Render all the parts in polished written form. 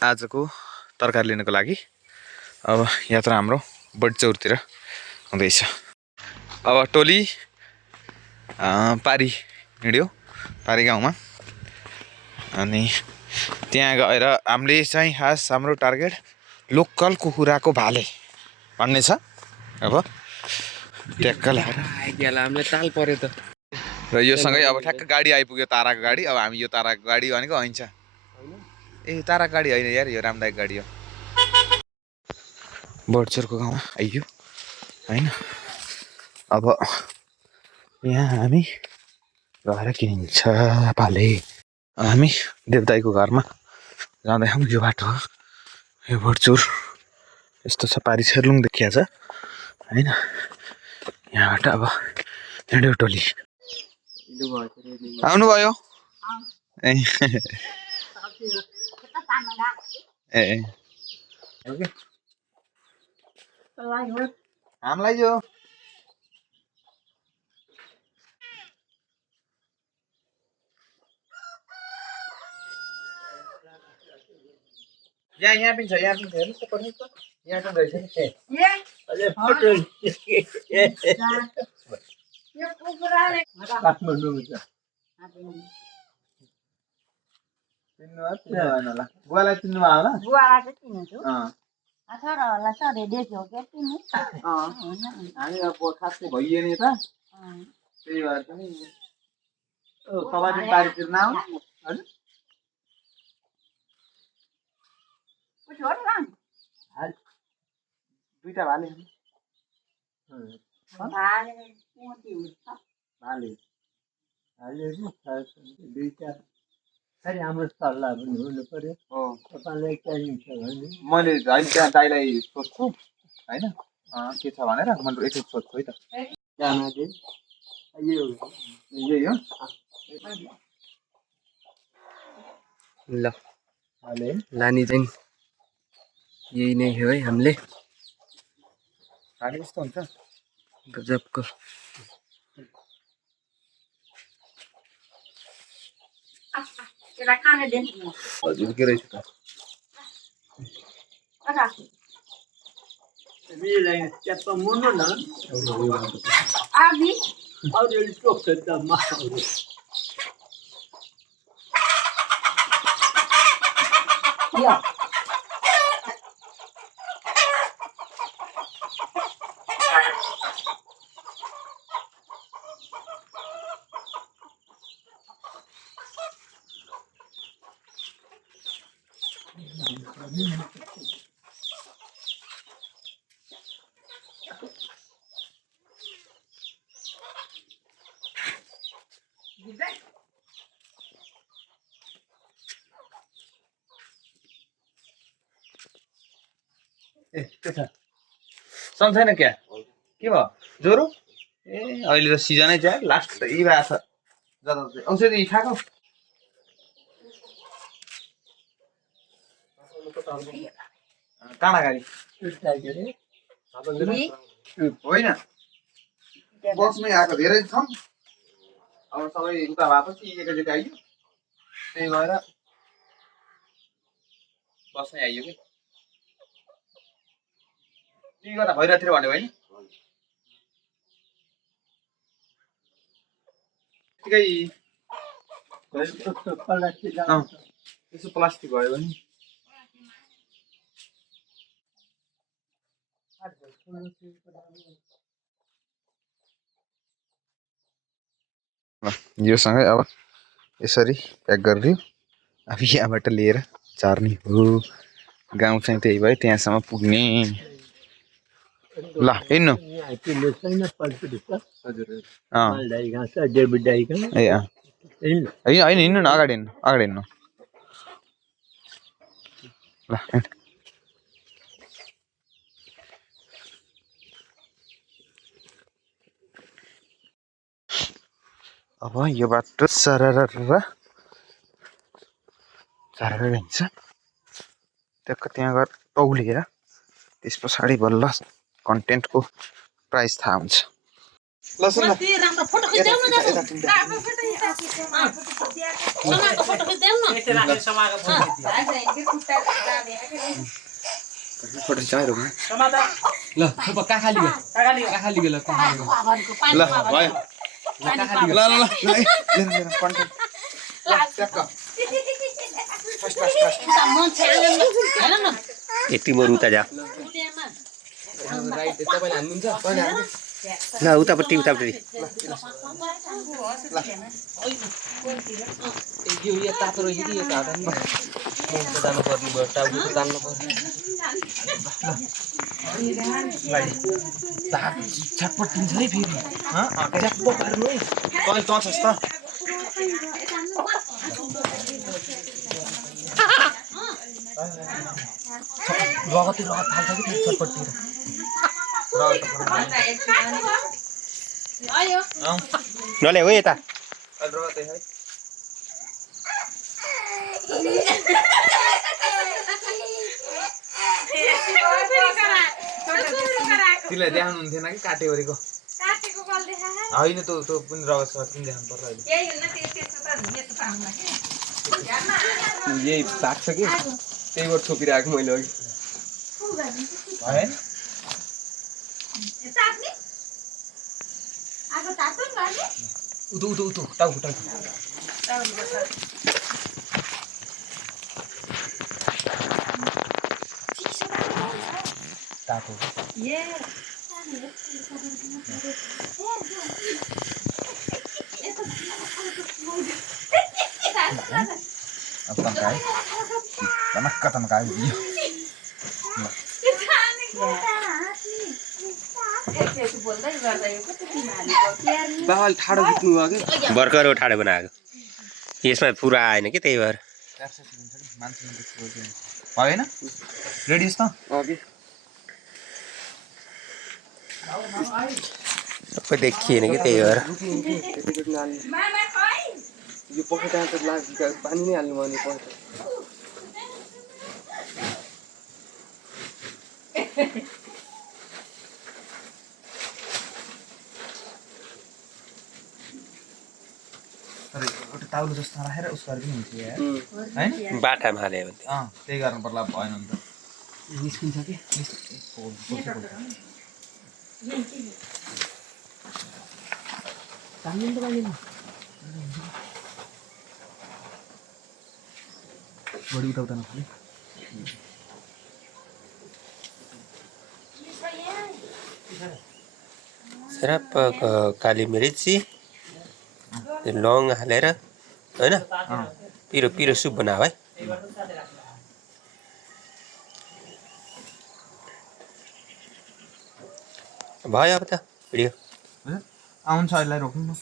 आजको तरकारी लिनको लागि अब यात्रा हाम्रो बडचौरतिर हुँदैछ। अब टोली पारी हिँड्यो, पारी गाउँमा। अनि त्यहाँ गएर हामीले चाहिँ खास हाम्रो टार्गेट लोकल कुखुराको भाले भन्ने छ। अब ट्याक्क ल्याएर हामीले ताल पर्यो त। र यो सँगै अब ठ्याक्क गाडी आइपुग्यो, ताराको गाडी। अब हामी यो ताराको गाडी भनेको हैन्छ, ए ताराको गाडी होइन यार, यो रामदायक गाडी हो। बडचौरको गाउँमा आइयो होइन। अब यहाँ हामी गएर किनिन्छ भाले। हामी देवदाईको घरमा जाँदैछौँ। यो बाटो हो, यो बडचौर यस्तो छ। पारी सेर्लुङ देखिया छ होइन। यहाँबाट अब हिँड्यो टोली। आउनुभयो ए ए हामीलाई जो यहाँ पनि छ, यहाँ पनि छ। हेर्नुहोस् त पर्ने त यहाँ पनि रहेछ नि। गुवालाई चिन्नु होला? गुवालाई चाहिँ चिन्छु। हामी अब खासै भइयो नि त, त्यही भएर पनि तपाईँ पारितिर नआउनु। दुईटा भाले दुईटा हाम्रो सल्लाह पनि हुनु पर्यो। तपाईँलाई चाहिन्छ भने मैले होइन त्यहाँ दाइलाई सोध्छु होइन के छ भनेर। मैले एकैचोटि सोध्छु है त। यही हो ल लानी चाहिँ यही नै हो है। हामीले भाले यस्तो हुन्छ गजबको हजुर के रहेछ त। ए के छ सम छैन क्या? के भयो ज्वरो? ए अहिले त सिजनै छ, लास्ट यही भएको छ। जता औषधि खाएको काँडा गाडी होइन, बसमै आएको धेरै छन्। अब सबै उता भएपछि एकैचोटि आइयो, त्यही भएर बसमै आइयो कि। के गर्दा भइरहेको थियो भन्यो होइन? यसो प्लास्टिक भयो भने यो सँगै अब यसरी प्याक गरिदियो। अब यहाँबाट लिएर चार्ने हो। गाउँ चाहिँ त्यही भयो, त्यहाँसम्म पुग्ने। ल हिँड्नु। ए होइन हिँड्नु न, अगाडि हिँड्नु, अगाडि हिँड्नु। ल अब यो बाटो सरर हिँड्छ। ट्याक्क त्यहाँ गएर तौलिएर त्यस पछाडि बल्ल कन्टेन्टको प्राइस थाहा हुन्छ। ल सुन फोटो चाहिरो ल सुब्बा काखाली गयो काखाली गयो ल काखाली गयो ल भयो ल ल ल ल कन्टेन्ट यति म उता जा राइट तपाईले हान्नुहुन्छ तपाईले हान्नु ल उतापट्टि यो तातो रहेछ कि यो तातो नि जानु पर्ने भयो टाउको त जान्नु पर्ने छटपट दिन्छ है फेरि च्याप्प पार्नु है तैँले तँछस् त रगतै रगत फाल्छ कि फेरि छटपटतिर नले हो यता रगतै है तिमीलाई देखाउनु हुन्थेन कि काटेको होइन त्यो पनि रगत सर्ट पनि देखाउनु पर्छ अहिले यही लाग्छ कि त्यही भएर छोपिरहेको मैले अघि भएन उतो टाउको टाउको अब तन्काए तनक्क आइदियो बाबाले ठाडो खिच्नु भयो कि भर्खर ठाडो बनाएको यसमा पुरा आएन कि त्यही भएर भएन रेडी छ त अघि सबै देखिएन कि त्यही भएर यो पखेटा त लाग्छ पानी नै हाल्नु भने पखेटा एउटा ताउलो जस्तो राखेर उसको पनि हुन्छ यार हैन बाटामा हाल्यो भने त्यही गर्नु पर्ला भएन नि त निस्किन्छ कि बढी उता नखाले सिरप काली मिर्ची लौङ हालेर होइन पिरो पिरो सुप बनाऊ है भयो अब त भिडियो आउँछ अहिले रोक्नु न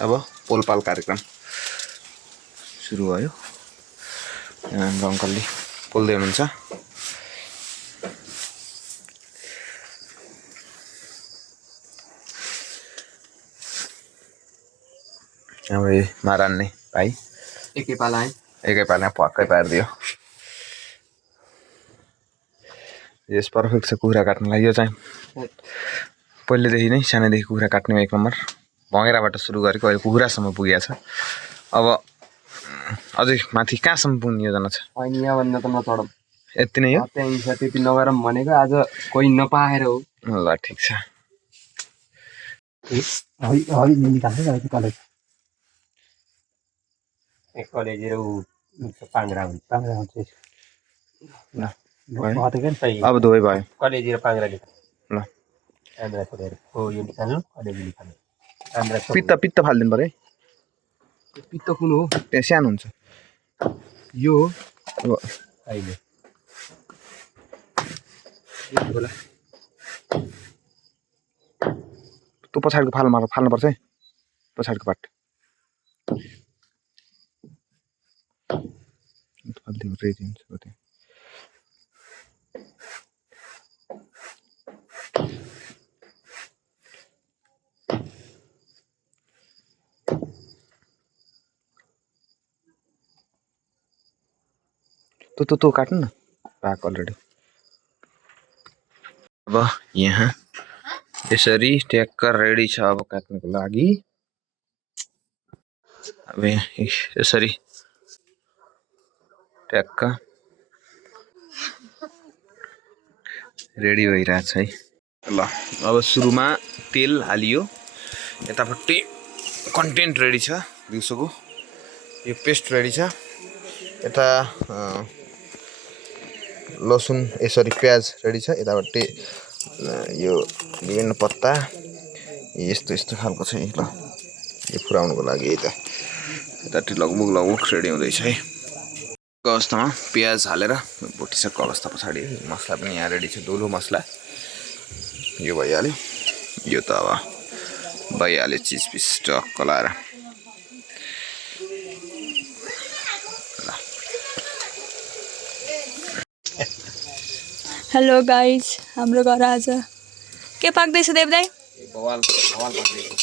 अब पोलपाल कार्यक्रम सुरु भयो हाम्रो अङ्कलले पोल्दै हुनुहुन्छ हाम्रो मारान्ने भाइ एकैपाला है एकैपालमा पक्कै पारिदियो यस पर्फेक्ट छ कुखुरा काट्नलाई यो चाहिँ पहिलेदेखि नै सानैदेखि कुखुरा काट्नेमा एक नम्बर भँगेराबाट सुरु गरेको अहिले कुखुरासम्म पुगेको छ अब अझै माथि कहाँसम्म पुग्ने योजना छ होइन यहाँभन्दा त नचढौँ यति नै हो त्यहीँ छ त्यति नगरौँ भनेको आज कोही नपाएर हो ल ठिक छ कलेज र पाङ्ग्रा हुन्छ अब धोइ भयो कलेज र पाङ्ग्रा ल पाङ्ग्रा छोडेर हो यो निकाल्नु कलेज निकाल्नु पाङ्ग्रा पित्त फालिदिनु पऱ्यो है पित्त कुन हो त्यहाँ सानो हुन्छ यो अब अहिले होला त्यो पछाडिको फाल्नुपर्छ है पछाडिको पार्ट रेडी हुन्छ त्यो काट्नु न पाक अलरेडी अब यहाँ यसरी ट्याक्क रेडी छ अब काट्नको लागि अब यसरी ट्याक्क रेडी भइरहेछ है। ल अब सुरुमा तेल हालियो, यतापट्टि कन्टेन्ट रेडी छ दिउँसोको, यो पेस्ट रेडी छ, यता लसुन सरी प्याज रेडी छ, यतापट्टि यो विभिन्न पत्ता यस्तो यस्तो खालको छ ल, यो पुऱ्याउनुको लागि यतापट्टि लगभग रेडी हुँदैछ है। अवस्थामा प्याज हालेर भुटिसकेको अवस्था पछाडि मसला पनि यहाँ रेडी छ, धुलो मसला यो भइहाल्यो। यो त अब भइहाल्यो चिज पिस टक्क लाएर। हेलो गाइज, हाम्रो घर आज के पाक्दैछ देवदाई? बवाल बवाल पाक्दैछ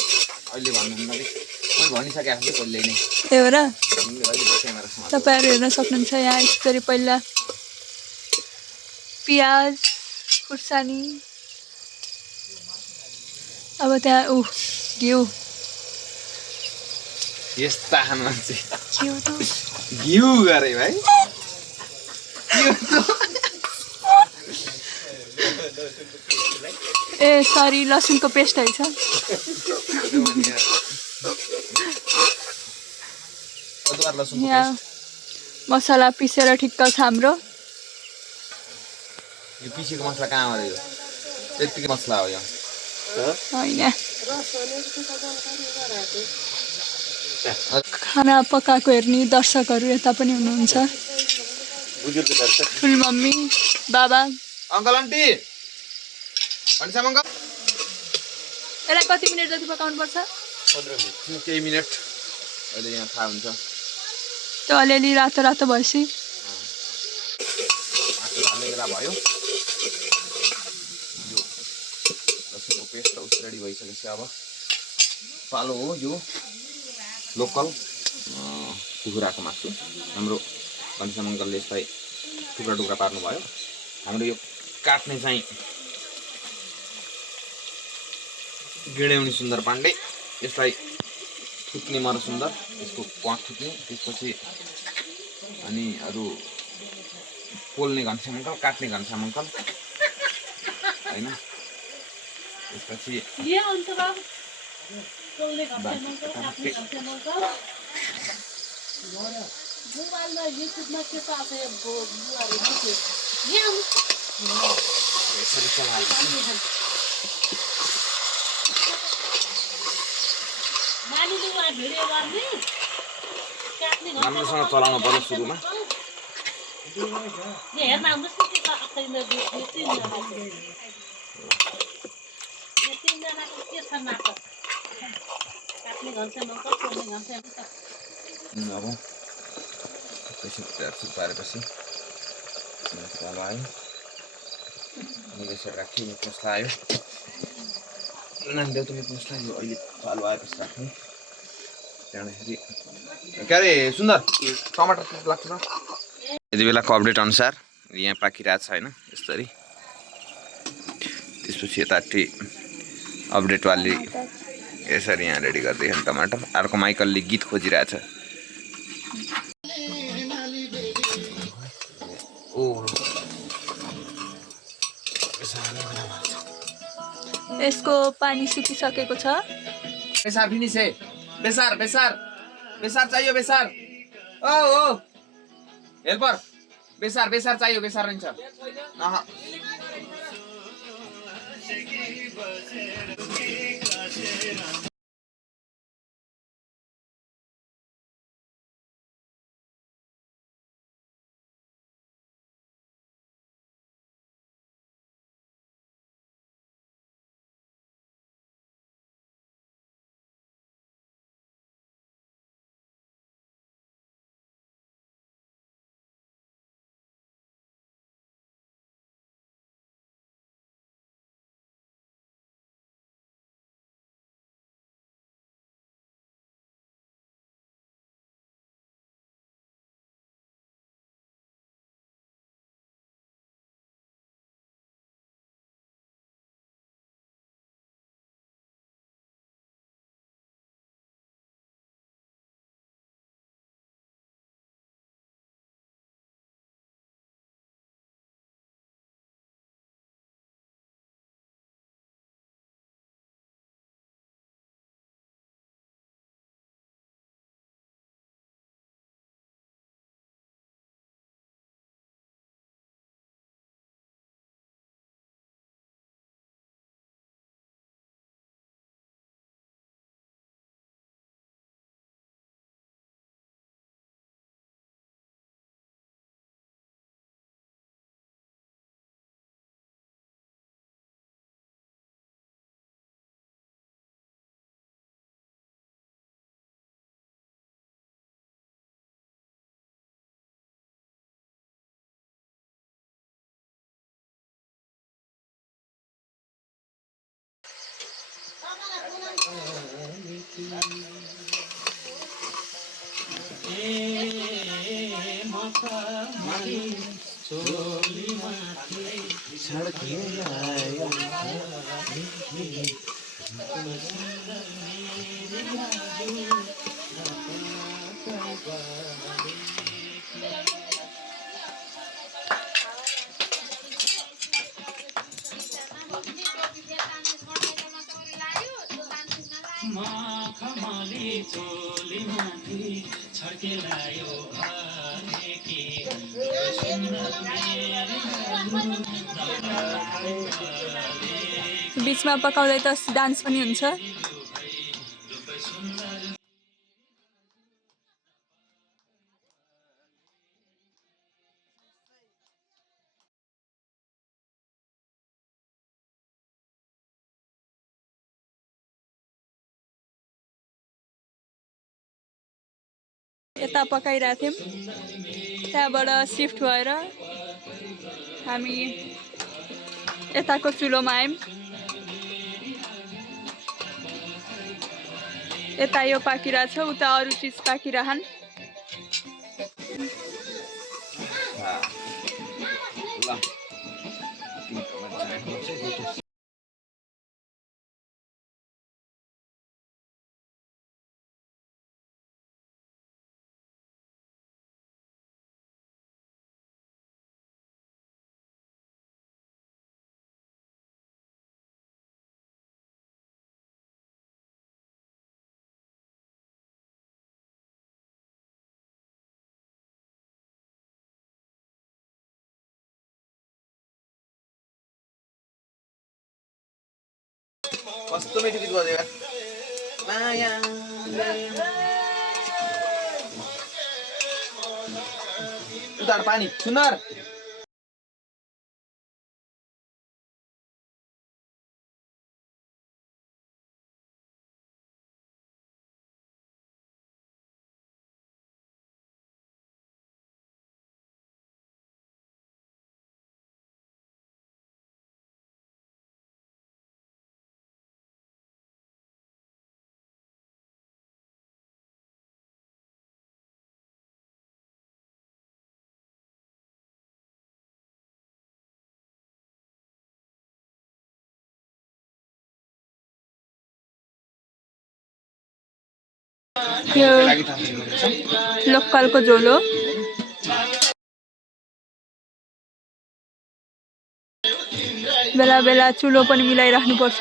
अहिले भन्नुहुन्न कि मैले भनिसकेको छु पहिले नै। त्यही भएर तपाईँहरू हेर्न सक्नुहुन्छ यहाँ यसरी पहिला पियाज खुर्सानी, अब त्यहाँ घिउ यस्ता खानु मान्छे घिउ त घिउ गरे भाइ ए सरी लसुनको पेस्ट है छ। यहाँ मसला पिसेर ठिक्क छ हाम्रो। यो पिसेको मसला कहाँ हो र? यो त्यतिकै मसला हो यो होइन, खाना पकाएको हेर्ने दर्शकहरू यता पनि हुनुहुन्छ, ठुल मम्मी बाबा अङ्कल आन्टी भनिसम अङ्कल। यसलाई कति मिनट जति पकाउनु पर्छ? 15 मिनट, केही मिनट अहिले यहाँ थाहा हुन्छ। त्यो अलिअलि रातो रातो भएपछि हाल्ने बेला भयो। यो लसुनको पेस्ट उस रेडी भइसकेपछि अब पालो हो यो लोकल कुखुराको मासु। हाम्रो घनश्याम अङ्कलले यसलाई टुक्रा टुक्रा पार्नुभयो। हाम्रो यो काट्ने चाहिँ गिडेउनी सुन्दर पाण्डे, यसलाई फुट्ने मर सुन्दर, यसको प्वाख फुट्ने, त्यसपछि अनि अरू पोल्ने घनश्याम अङ्कल, काट्ने घनश्याम अङ्कल होइन। त्यसपछि यसरी चलाएर राम्रोसँग चलाउनु पर्यो सुरुमा। अब एकैछिन पारेपछि मसला आयो, मिलेर राख्ने मिट मसला आयो, नानी देऊ त मिट मसला यो अहिले चालु आएपछि राख्ने। त्यहाँदेखि के अरे सुन्दर टमाटर लाग्छ र यति बेलाको अपडेट अनुसार यहाँ पाकिरहेको छ होइन यसरी। त्यसपछि यतापट्टि अपडेटवाली यसरी यहाँ रेडी गर्दैछन् टमाटर। अर्को माइकलले गीत खोजिरहेछ। यसको पानी सुकिसकेको छ। बेसार फिनिस है, बेसार बेसार बेसार चाहियो, बेसार ओ हेल्पर बेसार बेसार चाहियो, बेसार रहन्छ। बिचमा पकाउँदै त डान्स पनि हुन्छ। यता पकाइरहेको थियौँ, त्यहाँबाट सिफ्ट भएर हामी यताको चुलोमा आयौँ। यता यो पाकिरहेछ, उता अरू चिज पाकिरहन्। कस्तो मिठो गीत बजेको माया उता पानी सुनार यो लोकलको झोल हो। बेला बेला चुलो पनि मिलाइराख्नुपर्छ।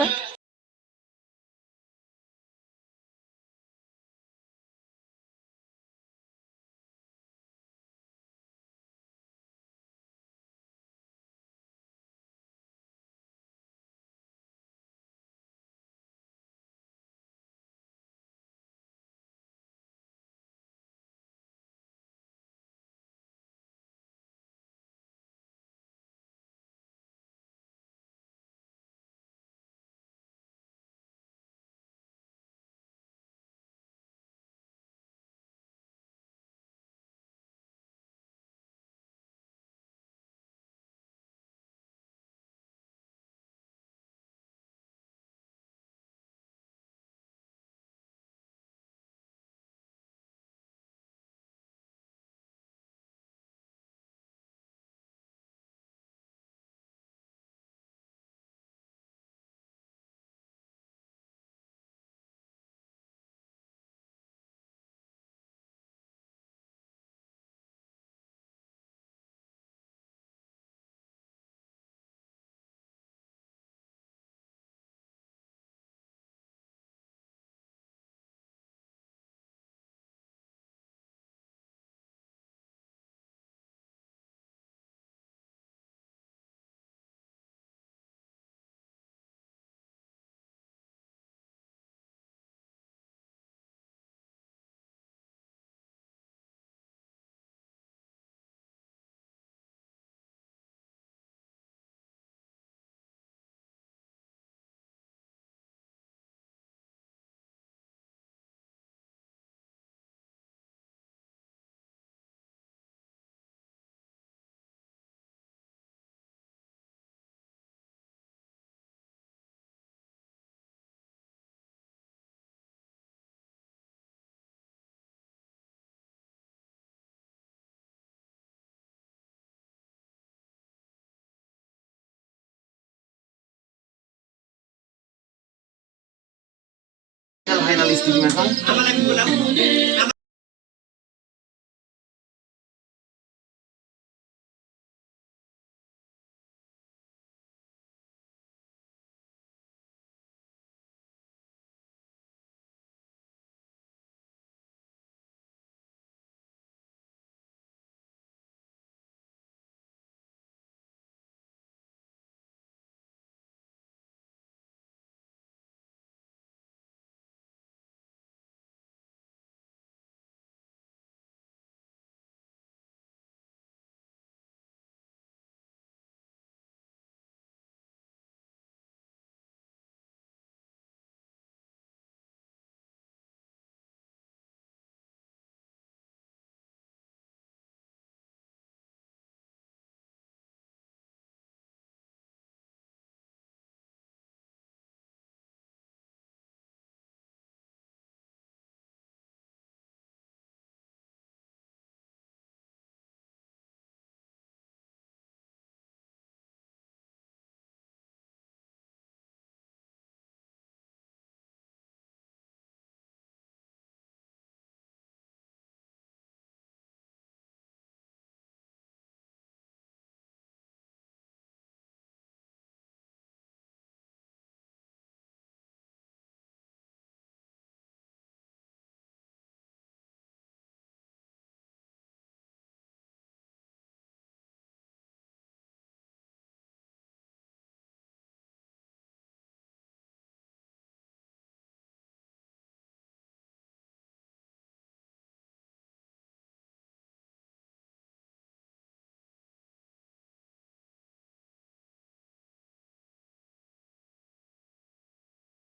फाइनल स्थितिमा छौँ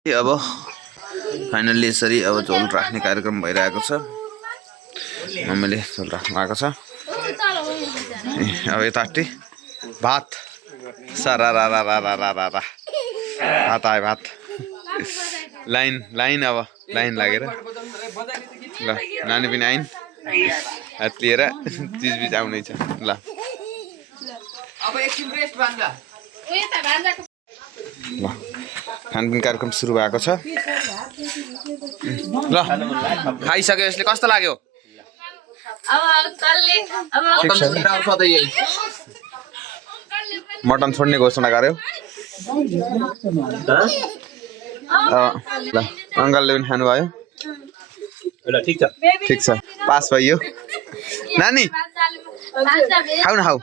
अब फाइनल्ली यसरी अब झोल राख्ने कार्यक्रम भइरहेको छ मम्मीले झोल राख्नु भएको छ अब यतापट्टि भात सारा रा रा रा रा रा रा रा भात आयो भात लाइन लाइन अब लाइन लागेर ल नानी पनि आइन् हात लिएर चिजबिज आउनेछ ल अब एकछिन रेस्ट भान्जा ल खानपिन कार्यक्रम सुरु भएको छ ल खाइसक्यो यसले कस्तो लाग्यो मटन छोड्ने घोषणा गर्यो ल अङ्कलले पनि खानुभयो ल ठिक छ ठिक छ पास भयो नानी खाऊ न खाऊ